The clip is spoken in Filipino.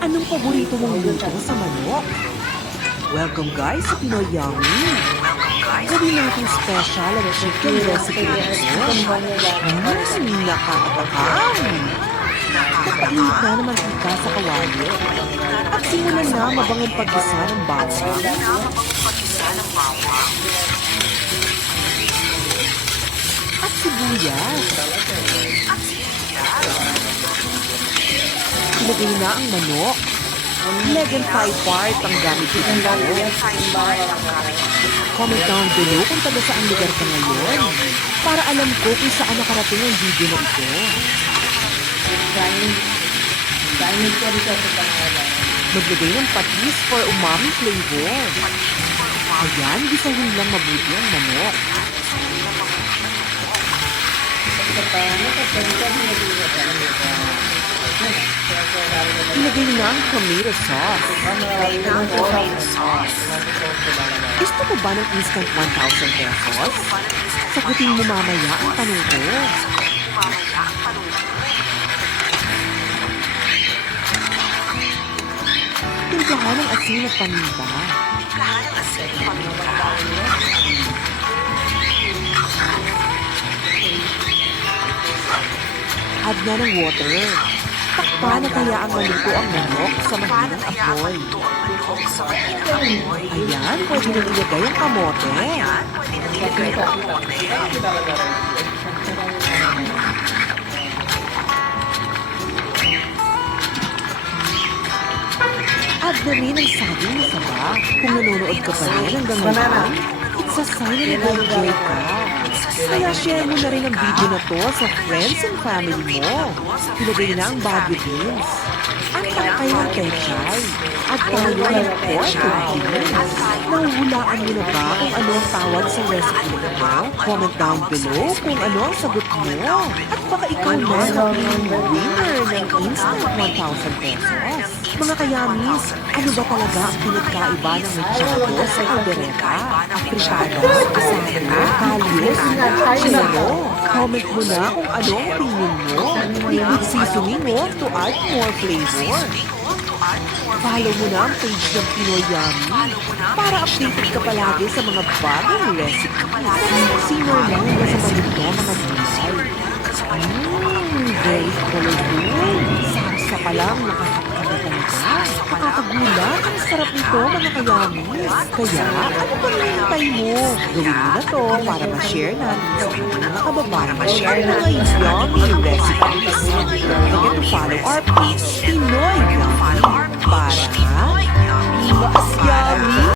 Anong paborito mong luto sa manok? Welcome guys sa Pinoy Yummy! Gawin natin special ang chicken recipe nito. Nakakatakam! Nagpainit na naman kita sa kawali. At simulan na mabangong paggisa ng bawang. At sibuyas. Ilagay na ang manok. Leg and thigh part ang gamit dito. Comment down below kung taga saan lugar ka ngayon para alam ko kung saan nakarating ang video na ito. Maglagay ng patis for umami flavor. Ayan, gisahin lang mabuti ang manok. Ilagay na ang tomato sauce. Gusto mo ba ng instant 1,000 pesos? Sagutin mo mamaya ang tanong ko. Timplahan ng asin at paminta. Add na ng water. Takpan at hayaan maluto ang manok sa mahinang apoy. Ayan, pwede na ilagay ang kamote. Add na rin ang saging na saba. Kung nanonood ka pa rin hanggang ngayon, it's a sign na nag-enjoy ka. Kaya share mo na rin ang video na to sa friends and family mo. Ilagay na ang bago beans. At takay ng pechay. At tayo ng pork and beans. Nahuhulaan mo na ba kung ano ang tawag sa recipe na ito? Comment down below kung ano ang sagot mo. At baka ikaw na ang winner ng instant 1,000 pesos. Mga kayamis, ano ba talaga ang pinagkaiba ng mechado sa kaldereta? Afritada, asado, kalyos, chino? Comment mo na kung ano ang opinion mo. Liquid seasoning mo to add more flavor. Follow mo na ang page ng Pinoy Yummy para updated ka palagi sa mga bagong recipes. Simmer lang na sa malito mga gulay. Very colorful. Sarsa pa lang nakakagulat. Ang sarap nito mga kayamis. Kaya, ano pang hinihintay mo? Gawin mo na to para ma-share natin sa mga kababayan ang mga yummy recipes. Don't forget to follow our page, Pinoy Yummy.